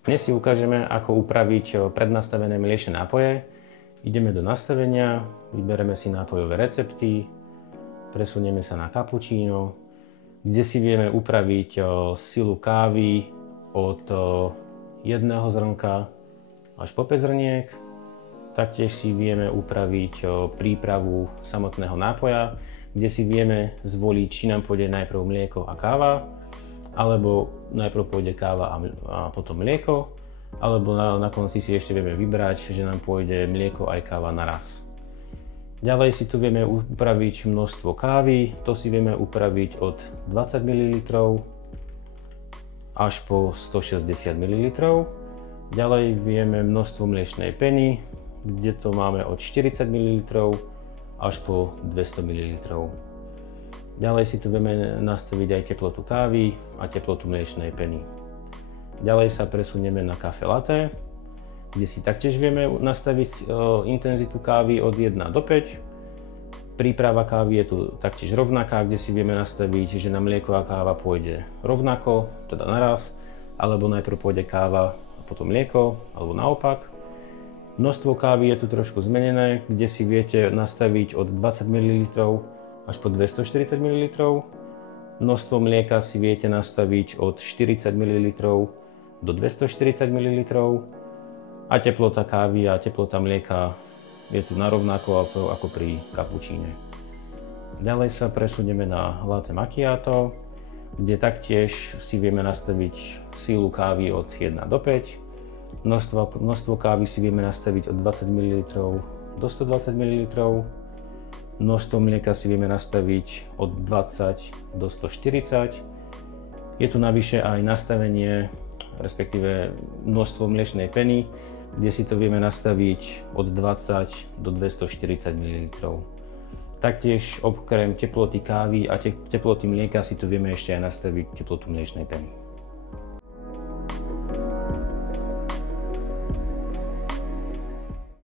Dnes si ukážeme, ako upraviť prednastavené mliečne nápoje. Ideme do nastavenia, vybereme si nápojové recepty, presunieme sa na cappuccino, kde si vieme upraviť silu kávy od jedného zrnka až po 5 zrniek. Taktiež si vieme upraviť prípravu samotného nápoja, kde si vieme zvoliť, či nám pôjde najprv mlieko a káva, alebo najprv pôjde káva a potom mlieko, alebo na konci si ešte vieme vybrať, že nám pôjde mlieko aj káva naraz. Ďalej si tu vieme upraviť množstvo kávy, to si vieme upraviť od 20 ml až po 160 ml. Ďalej vieme množstvo mliečnej peny, kde to máme od 40 ml až po 200 ml. Ďalej si tu vieme nastaviť aj teplotu kávy a teplotu mliečnej peny. Ďalej sa presunieme na kafe latte, kde si taktiež vieme nastaviť intenzitu kávy od 1 do 5. Príprava kávy je tu taktiež rovnaká, kde si vieme nastaviť, že na mlieko a káva pôjde rovnako, teda naraz, alebo najprv pôjde káva a potom mlieko, alebo naopak. Množstvo kávy je tu trošku zmenené, kde si viete nastaviť od 20 ml až po 240 ml. Množstvo mlieka si viete nastaviť od 40 ml do 240 ml. A teplota kávy a teplota mlieka je tu narovnako ako pri cappuccine. Ďalej sa presunieme na latte macchiato, kde taktiež si vieme nastaviť sílu kávy od 1 do 5. Množstvo kávy si vieme nastaviť od 20 ml do 120 ml. Množstvo mlieka si vieme nastaviť od 20 do 140. Je tu navyše aj nastavenie, respektíve množstvo mliečnej peny, kde si to vieme nastaviť od 20 do 240 ml. Taktiež okrem teploty kávy a teploty mlieka si tu vieme ešte aj nastaviť teplotu mliečnej peny.